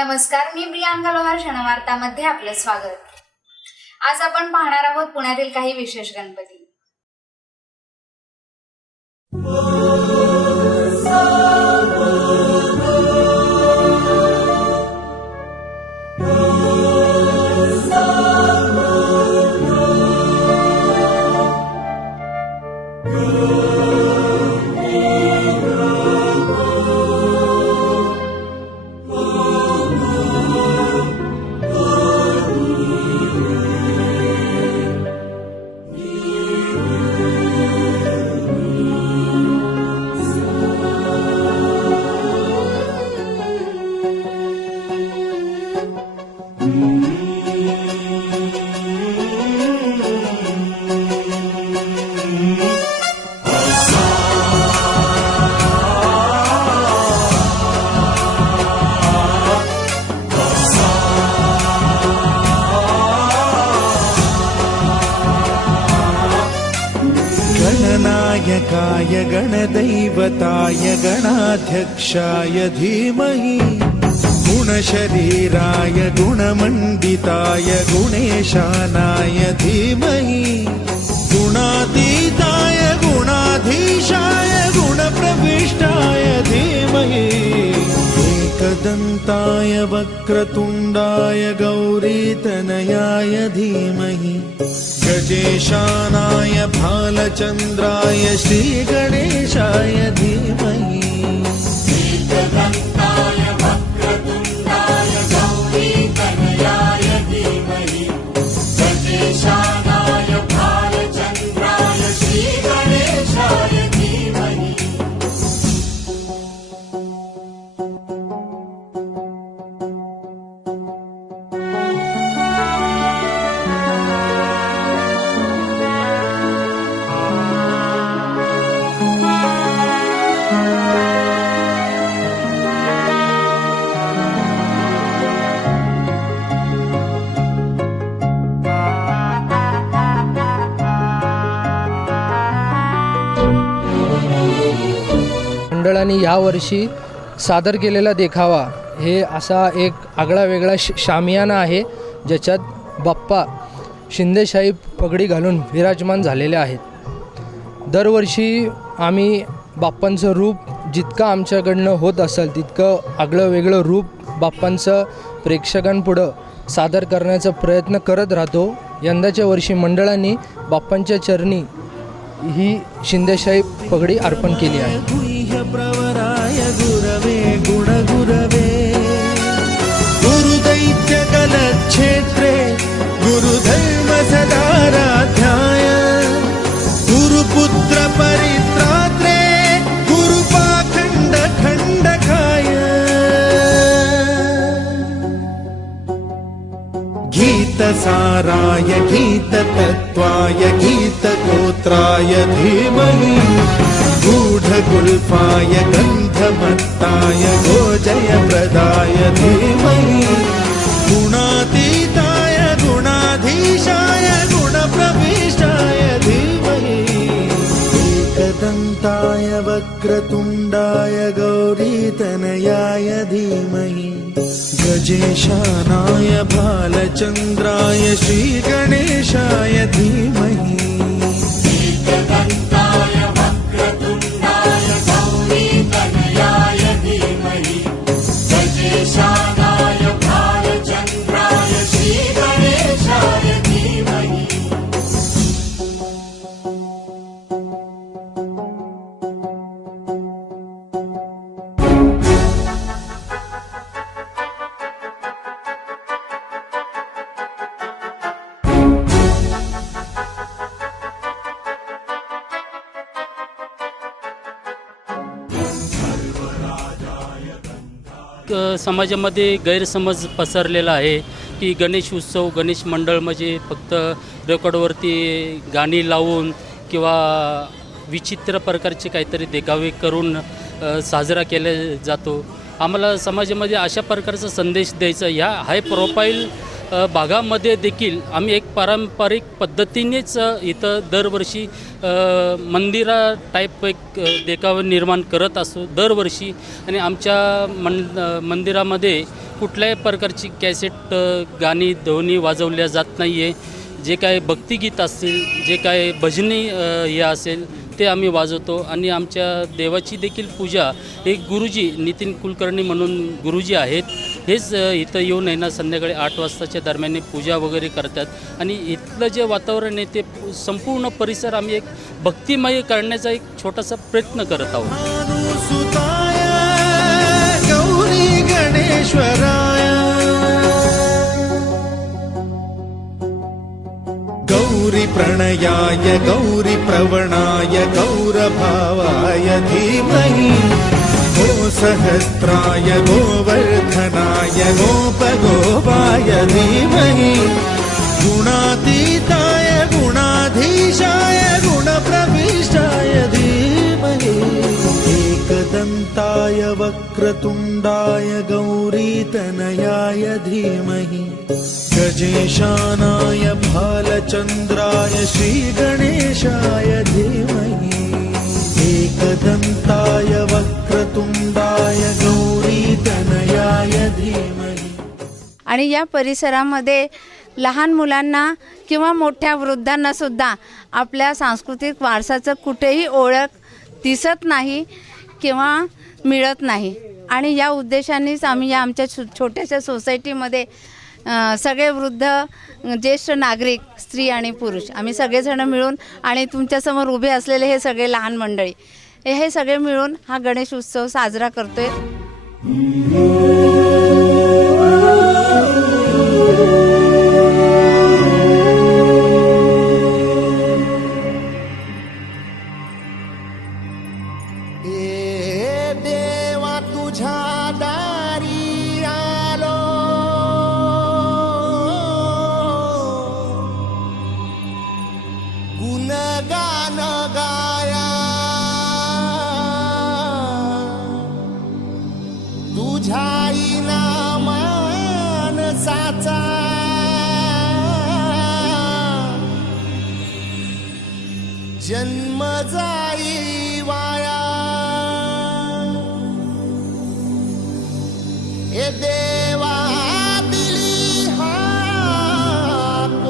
नमस्कार, मी प्रियांका लोहार. क्षणवार्तामध्ये आपलं स्वागत. आज आपण पाहणार आहोत पुण्यातील काही विशेष गणपती. गणनायकाय गणदैवताय गणाध्यक्षाय धीमहि गुणशरीराय गुणमण्डिताय गुणेशानाय धीमहि गुणातीताय गुणाधीशाय गुणप्रविष्टाय धीमहि एकदन्ताय वक्रतुण्डाय गौरीतनयाय धीमहि गजेशानाय भालचन्द्राय श्रीगणेशाय धीमहि एकदन्ताय वक्रतुण्डाय गौरीतनयाय धीमहि गजेशानाय भालचन्द्राय श्रीगणेशाय धीमहि. मंडळाने यावर्षी सादर केलेला देखावा हे असा एक आगळा वेगळा शामियाना आहे, ज्याच्यात बाप्पा शिंदेशाही पगडी घालून विराजमान झालेले आहेत. दरवर्षी आम्ही बाप्पांचं रूप जितकं आमच्याकडनं होत असेल तितकं आगळं वेगळं रूप बाप्पांचं प्रेक्षकांपुढं सादर करण्याचा प्रयत्न करत राहतो. यंदाच्या वर्षी मंडळांनी बाप्पांच्या चरणी ही शिंदेशाही पगडी अर्पण केली आहे. प्रवराय गुरवे गुणगुरवे गुरुदैत्यकलक्षेत्रे गुरुधर्म सदाराध्याय गुरुपुत्र परित्रात्रे गुरुपाखण्ड खण्डकाय गीतसाराय गीततत्त्वाय गीतगोत्राय धीमहि गूढगुल्फाय गन्धमत्ताय गोजयप्रदाय धीमहि गुणातीताय गुणाधीशाय गुणप्रविष्टाय धीमहि एकदन्ताय वक्रतुण्डाय गौरीतनयाय धीमहि गजेशानाय भालचन्द्राय श्रीगणेशाय धीमहि एकदन्ताय वक्रतुण्डाय गौरीतनयाय धीमहि गजेशानाय भालचन्द्राय श्रीगणेशाय धीमहि. समाजामध्ये गैरसमज पसरलेला आहे की गणेश उत्सव गणेश मंडळ म्हणजे फक्त रेकॉर्डवरती गाणी लावून किंवा विचित्र प्रकारचे काहीतरी देखावे करून साजरा केला जातो. आम्हाला समाजामध्ये अशा प्रकारचा संदेश द्यायचा, ह्या हाय प्रोफाईल भागामध्ये देखील आम्ही एक पारंपरिक पद्धतीनेच इथं दरवर्षी मंदिरा टाईप एक देखावा निर्माण करत असतो दरवर्षी. आणि आमच्या मंदिरामध्ये कुठल्याही प्रकारची कॅसेट गाणी ध्वनी वाजवल्या जात नाही आहे. जे काय भक्तिगीत असतील, जे काय भजनी हे असेल ते आम्ही वाजवतो. आणि आमच्या देवाची देखील पूजा हे गुरुजी नितीन कुलकर्णी म्हणून गुरुजी आहेत, हेच इथं येऊन आहे ना संध्याकाळी 8 वाजताच्या दरम्यान पूजा वगैरे करतात. आणि इथलं जे वातावरण आहे ते संपूर्ण परिसर आम्ही एक भक्तिमय करण्याचा एक छोटासा प्रयत्न करत आहोत. सुताय गौरी गणेश्वराय गौरी प्रणयाय गौरी प्रवणाय गौरभावाय धीमहि गो सहस्राय गोवर्धनाय गोपगोपाय धीमहि गुणातीताय गुणाधीशाय गुणप्रविष्टाय धीमहि एकदन्ताय वक्रतुण्डाय गौरीतनयाय धीमहि गजेशानाय भालचन्द्राय श्रीगणेशाय धीमहि एकदन्ताय वक्रतुण्डाय गौरीतनयाय धीमहि. आणि या परिसरामध्ये लहान मुलांना किंवा मोठ्या वृद्धांना सुद्धा आपल्या सांस्कृतिक वारसाचं कुठेही ओळख दिसत नाही किंवा मिळत नाही. आणि या उद्देशानेच आम्ही या आमच्या छोट्याशा सोसायटीमध्ये सगळे वृद्ध, ज्येष्ठ नागरिक, स्त्री आणि पुरुष आम्ही सगळेजण मिळून आणि तुमच्यासमोर उभे असलेले हे सगळे लहान मंडळी हे सगळे मिळून हा गणेश उत्सव साजरा करतोय. देवा तुझ्या दारी आलो, गुणगान गाया तुझ्या मानसाचा जन्म जाई वाया. ए देवा दिली हाक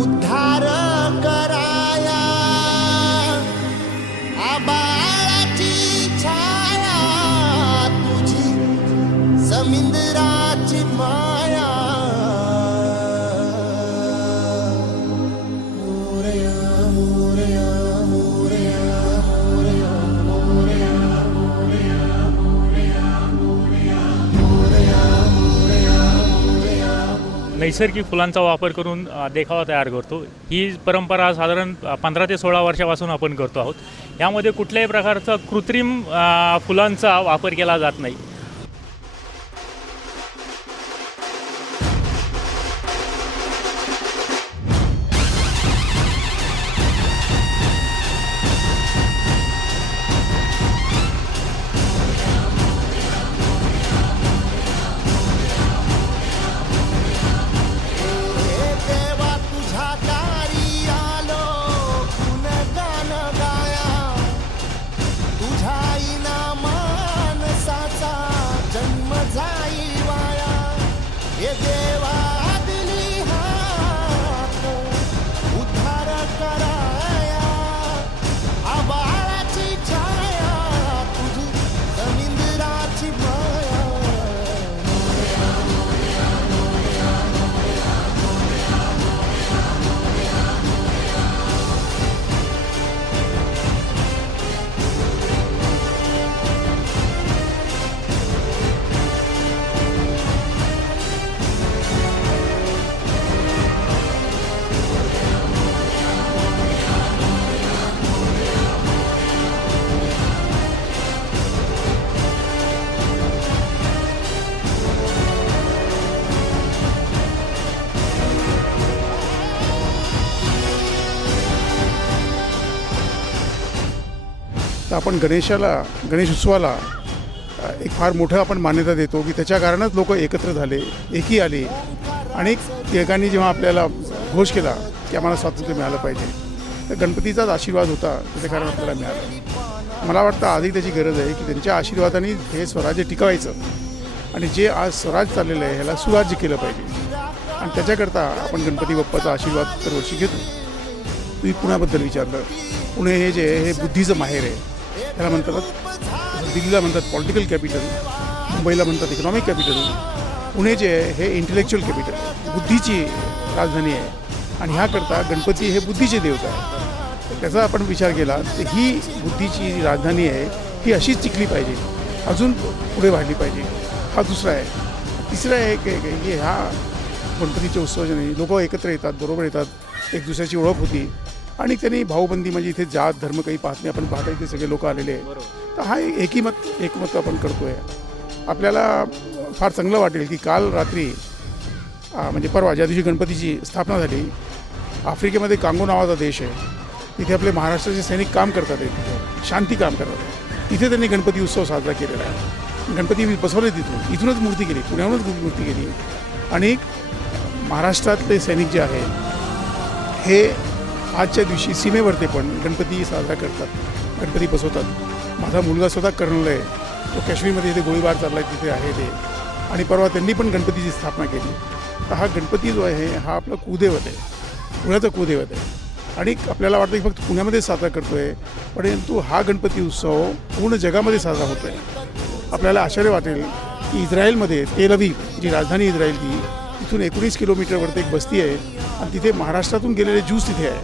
उद्धार कराया, आबाळाची छाया तुझी समिंदराची माया. मोरया मोरया मोरया मोरया मोरया नैसर्गिक फुलांचा वापर करून देखावा तयार करतो. ही परंपरा साधारण 15 ते 16 वर्षापासून आपण करतो आहोत. यामध्ये कुठल्याही प्रकारचा कृत्रिम फुलांचा वापर केला जात नाही. देवा तुझ्या दारी आलो, गुणगान गाया तुझ्या मानसाचा जन्म जाई वाया. हे देवा दिली हाक उद्धार कराया, आबाळाची छाया तुझी समिंदराची माया. तर आपण गणेश उत्सवाला एक फार मोठं आपण मान्यता देतो की त्याच्या कारणच लोक एकत्र झाले, एकी आली आणि एकाने जेव्हा आपल्याला घोष केला की आम्हाला स्वातंत्र्य मिळालं पाहिजे, तर गणपतीचाच आशीर्वाद होता त्याच्या कारण आपल्याला मिळालं. मला वाटतं आधी त्याची गरज आहे की त्यांच्या आशीर्वादाने हे स्वराज्य टिकवायचं आणि जे आज स्वराज चाललेलं आहे ह्याला सुराज्य केलं पाहिजे. आणि त्याच्याकरता आपण गणपती बाप्पाचा आशीर्वाद दरवर्षी घेतो. तुम्ही पुण्याबद्दल विचारलं. पुणे हे जे आहे हे बुद्धीचं माहेर आहे. त्याला म्हणतात, दिल्लीला म्हणतात पॉलिटिकल कॅपिटल, मुंबईला म्हणतात इकॉनॉमिक कॅपिटल. पुणे जे आहे हे इंटेलेक्च्युअल कॅपिटल, बुद्धीची राजधानी आहे. आणि ह्याकरता गणपती हे बुद्धीचे देवता आहे. त्याचा आपण विचार केला तर ही बुद्धीची जी राजधानी आहे ही अशीच टिकली पाहिजे, अजून पुढे वाढली पाहिजे. हा दुसरा आहे. तिसरा आहे की ह्या गणपतीच्या उत्सवाने लोक एकत्र येतात, बरोबर येतात, एक दुसऱ्याची ओळख होती. आणि त्यांनी भाऊबंदी म्हणजे इथे जात धर्म काही पाहत नाही, आपण पाहता इथे सगळे लोक आलेले आहे. तर हा एकमत आपण करतो आहे. आपल्याला फार चांगलं वाटेल की काल रात्री म्हणजे परवा ज्या दिवशी गणपतीची स्थापना झाली, आफ्रिकेमध्ये कांगो नावाचा देश आहे, तिथे आपले महाराष्ट्राचे सैनिक काम करतात, तिथे शांती काम करतात. तिथे त्यांनी गणपती उत्सव साजरा केलेला आहे. गणपती बसवले इथूनच मूर्ती केली, पुण्याहूनच मूर्ती केली. आणि महाराष्ट्रातले सैनिक जे आहे हे आजच्या दिवशी सीमेवरती पण गणपती साजरा करतात, गणपती बसवतात. माझा मुलगा स्वतः कर्नल आहे, तो काश्मीरमध्ये इथे गोळीबार चालला आहे तिथे आहे ते. आणि परवा त्यांनी पण गणपतीची स्थापना केली. तर हा गणपती जो आहे हा आपला कुलदैवत आहे, पुण्याचा कुलदैवत आहे. आणि आपल्याला वाटतं की फक्त पुण्यामध्ये साजरा करतो आहे, परंतु हा गणपती उत्सव पूर्ण जगामध्ये साजरा होतो आहे. आपल्याला आश्चर्य वाटेल की इस्रायलमध्ये तेल अवीव जी राजधानी इस्रायलची, तिथून 19 किलोमीटरवरती एक बस्ती आहे आणि तिथे महाराष्ट्रातून गेलेले ज्यूस तिथे आहे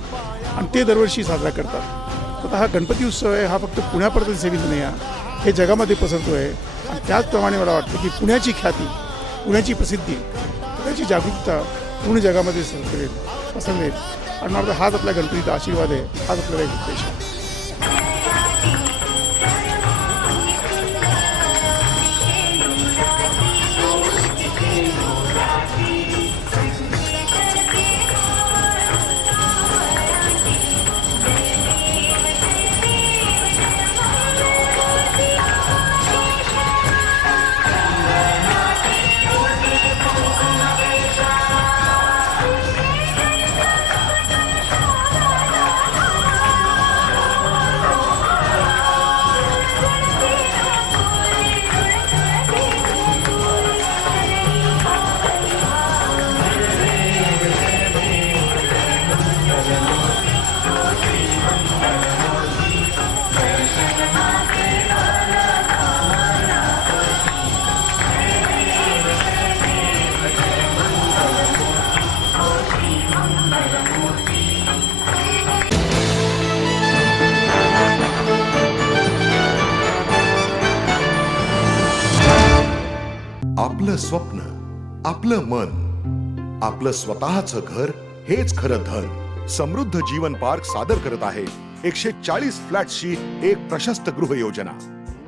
आणि ते दरवर्षी साजरा करतात. तर हा गणपती उत्सव आहे हा फक्त पुण्यापर्यंत सीमित नाही आहे, हे जगामध्ये पसरतो आहे. आणि त्याचप्रमाणे मला वाटतं की पुण्याची ख्याती, पुण्याची प्रसिद्धी, पुण्याची जागरूकता पूर्ण जगामध्ये पसरलेल. आणि मला वाटतं हाच आपल्या गणपतीचा आशीर्वाद आहे, हाच आपल्याला एक उद्देश आहे. आपलं स्वप्न, आपलं मन, आपलं स्वतःचं घर हेच खरं धन. समृद्ध जीवन पार्क सादर करत आहे 140 फ्लॅट्सची एक प्रशस्त गृह योजना.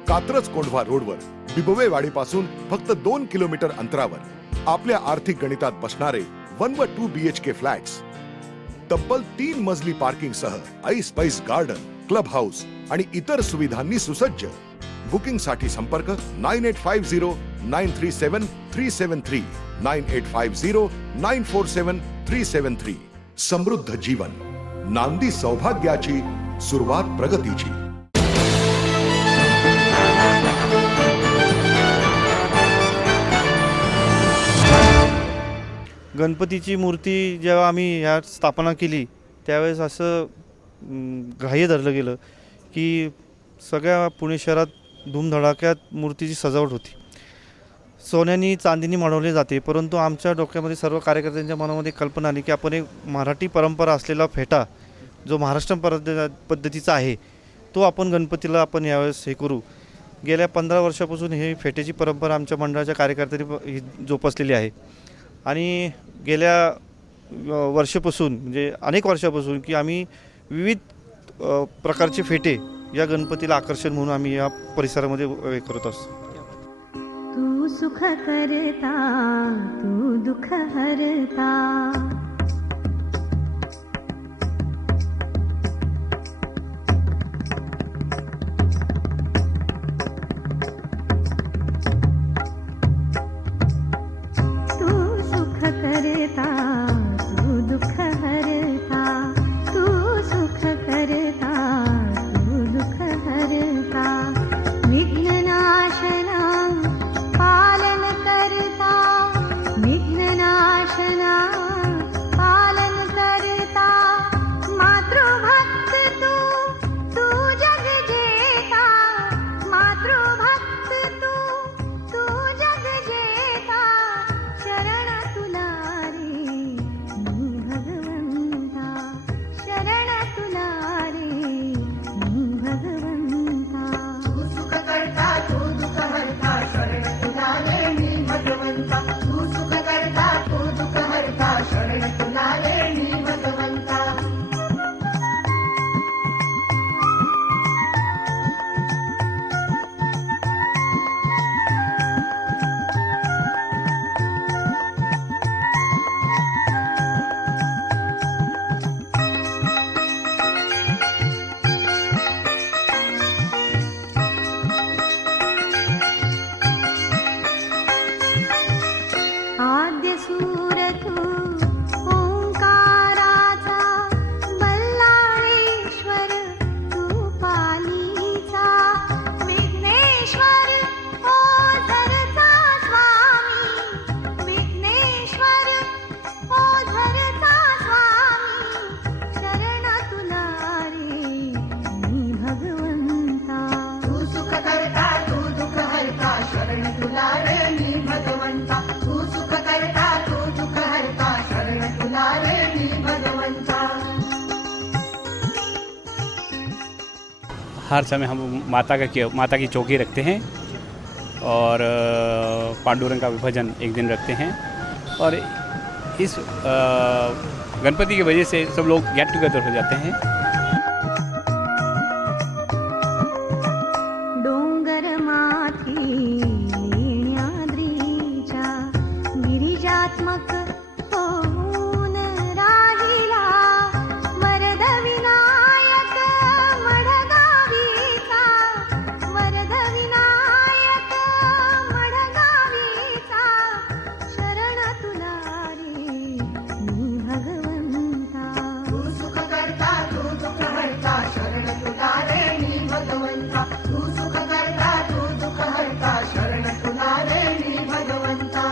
कात्रज कोंढवा रोडवर बिबवेवाडीपासून फक्त 2 किलोमीटर अंतरावर आपल्या आर्थिक गणितात बसणारे 1 व 2 BHK फ्लॅट्स. तब्बल 3 मजली पार्किंग सह ऐस पैस गार्डन, क्लब हाऊस आणि इतर सुविधांनी सुसज्ज. बुकिंग साठी संपर्क 9850937373 9850947373. समृद्ध जीवन, नांदी सौभाग्याची, सुरुवात प्रगतीची. गणपतीची मूर्ती जेव्हा आम्ही ह्या स्थापना केली त्यावेळेस असं ग्राह्य धरलं गेलं की सगळ्या पुणे शहरात धूमधडाक्यात मूर्तीची सजावट होती. सोन्यानी चांदीनी मढवले जाते, परंतु आमच्या डोक्यामध्ये सर्व कार्यकर्त्यांच्या मनामध्ये कल्पना आली की आपण एक मराठी परंपरा असलेला फेटा जो महाराष्ट्र पद्धतीचा आहे तो आपण गणपतीला आपण यावेळेस हे करू. गेल्या 15 वर्षापासून हे फेट्याची परंपरा आमच्या मंडळाच्या कार्यकर्त्यांनी जोपासलेली आहे. आणि गेल्या वर्षापासून म्हणजे अनेक वर्षापासून की आम्ही विविध प्रकारचे फेटे या गणपतीला आकर्षण म्हणून आम्ही या परिसरामध्ये हे करत असतो. तू सुख करता तू दुःख हरता, तू सुख करता तू दुःख हरता, तू सुख करता तू दुःख हरता. विघ्ननाशना पालन हर समय हम माता की चौकी रखते हैं और पांडुरंग का विभजन एक दिन रखते हैं और इस गणपति की वजह से सब लोग गेट टुगेदर हो जाते हैं। डोंगर माथी लेण्याद्रीच्या गिरिजात्मक होऊन राहिला वरद विनायक मढगावीचा वरद विनायक मढगावीचा शरण तुला रे मी भगवंता तू सुख करता तू दुःख हरता शरण तुला रे मी भगवंता तू सुख करता तू दुःख हरता शरण तुला रे मी भगवंता।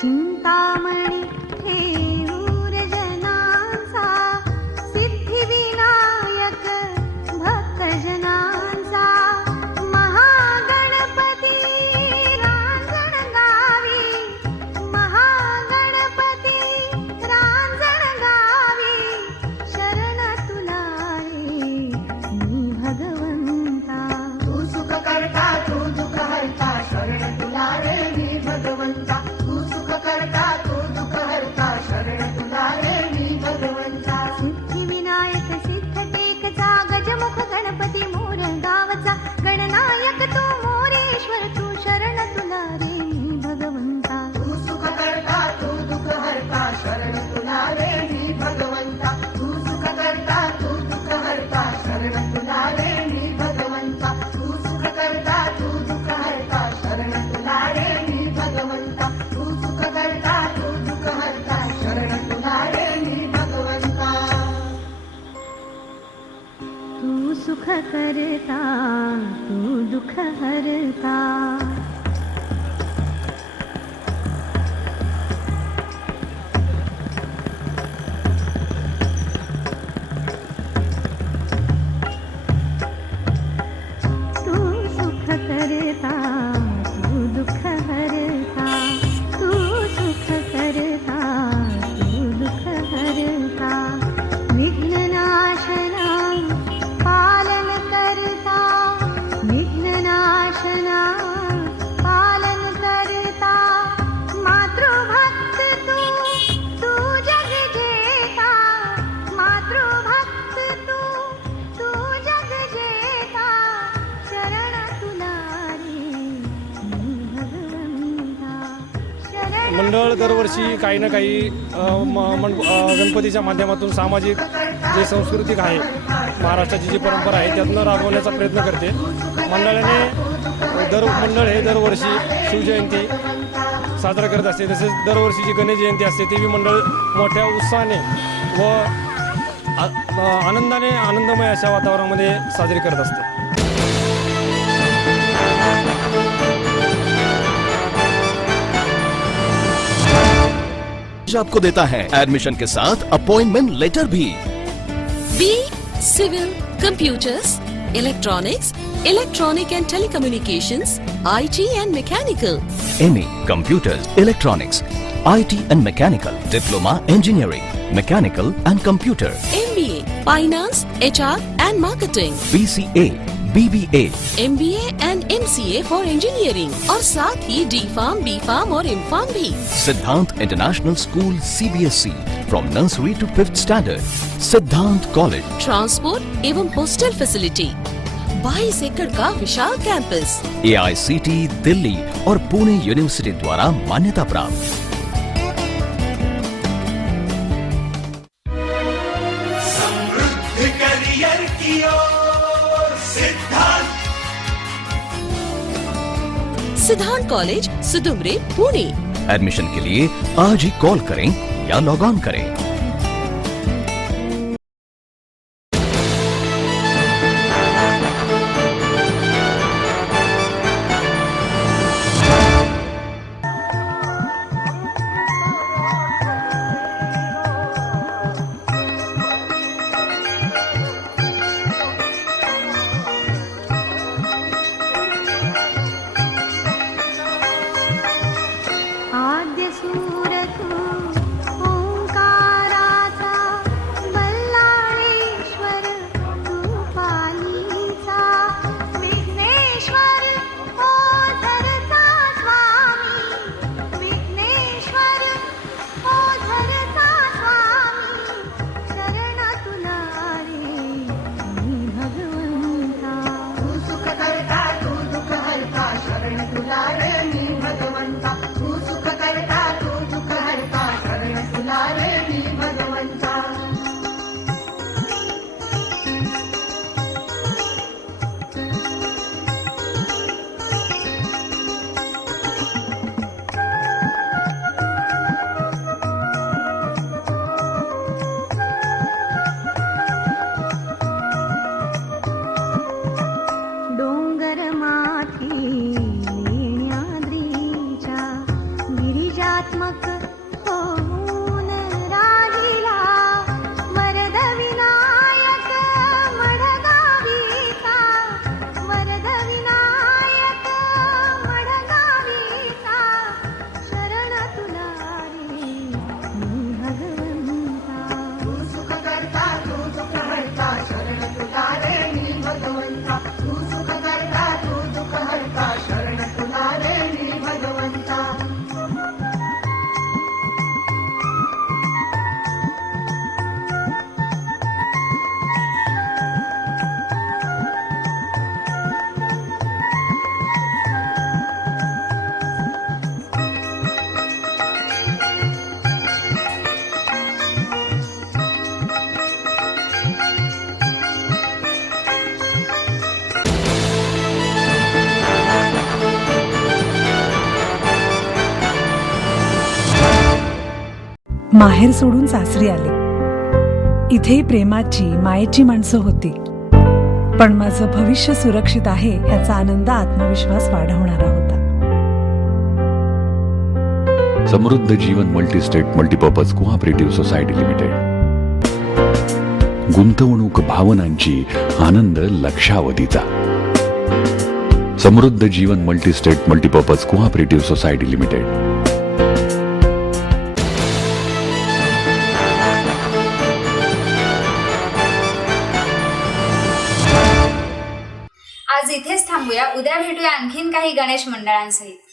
चिंतामणी ठेऊर जनांचा सिद्धिविनायक भक्तजनांचा महागणपती रांजण गावी महागणपती रांजण गावी शरण तुला रे मी भगवंता तू सुख करता तू दुःख हरता शरण तुला रे मी भगवंता तू सुख करता तू दुःख हरता शरण तुला रे मी भगवंता। सिद्धिविनायक सिद्ध टेकचा गजमुख गणपती मोर गावचा गणनायक तू मोरेश्वर तू शरण तुला रे मी भगवंता तू सुख करता तू दुःख हरता शरण तुला रे मी भगवंता तू सुख करता तू दुःख हरता शरण तुला रे मी भगवंता तू सुख करता तू दुःख हरता शरण तुला रे मी भगवंता तू सुख करता तू दुःख हरता शरण तुला रे मी भगवंता तू सुख करता तू दुःख हरता। तू सुख करता तू दुःख हरता तू सुख करता तू दुःख हरता विघ्ननाशना पालन करता विघ्ननाशना पालन करता मातृभक्त तू तू जग जेता मातृभक्त तू जग जेता शरण तुला रे मी भगवंता शरण मंडळ दरवर्षी काही ना काही गणपतीच्या माध्यमातून सामाजिक जे सांस्कृतिक आहे महाराष्ट्राची जी परंपरा आहे त्यातनं राबवण्याचा प्रयत्न करते। मंडळ हे दरवर्षी शिवजयंती साजरा करत असते, तसेच दरवर्षी जी गणेश जयंती असते ती बी मंडळ मोठ्या उत्साहाने व आनंदमय अशा वातावरणामध्ये साजरी करत असते। आपको देता है एडमिशन के साथ अपॉइंटमेंट लेटर भी। B civil computers electronics electronic and telecommunications IT and mechanical MA Computers, Electronics, IT and Mechanical, Diploma Engineering, Mechanical and Computer, MBA Finance HR and Marketing BCA, BBA, MBA and MCA for Engineering और साथ ही D Farm, B Farm और M Farm भी। Siddhant International School CBSE from nursery to 5th standard, Siddhant College, transport एवं hostel facility 22 एकड़ का विशाल campus AICT Delhi और Pune university द्वारा मान्यता प्राप्त। समृद्ध करियर की ओर सिद्धांत कॉलेज सुदुमरे पुणे। एडमिशन के लिए आज ही कॉल करें या लॉग ऑन करें। माहेर सोडून सासरी आले. इथे प्रेमाची मायेची माणसं होती, पण माझं भविष्य सुरक्षित आहे ह्याचा आनंद आत्मविश्वास वाढवणारा होता. Samruddha Jeevan Multistate Multipurpose Cooperative Society Limited. गुंतवणूक भावनांची, आनंद लक्षावधीचा. Samruddha Jeevan Multistate Multipurpose Cooperative Society Limited. आज इथेच थांबूया. उद्या भेटूया आणखीन काही गणेश मंडळांसहित.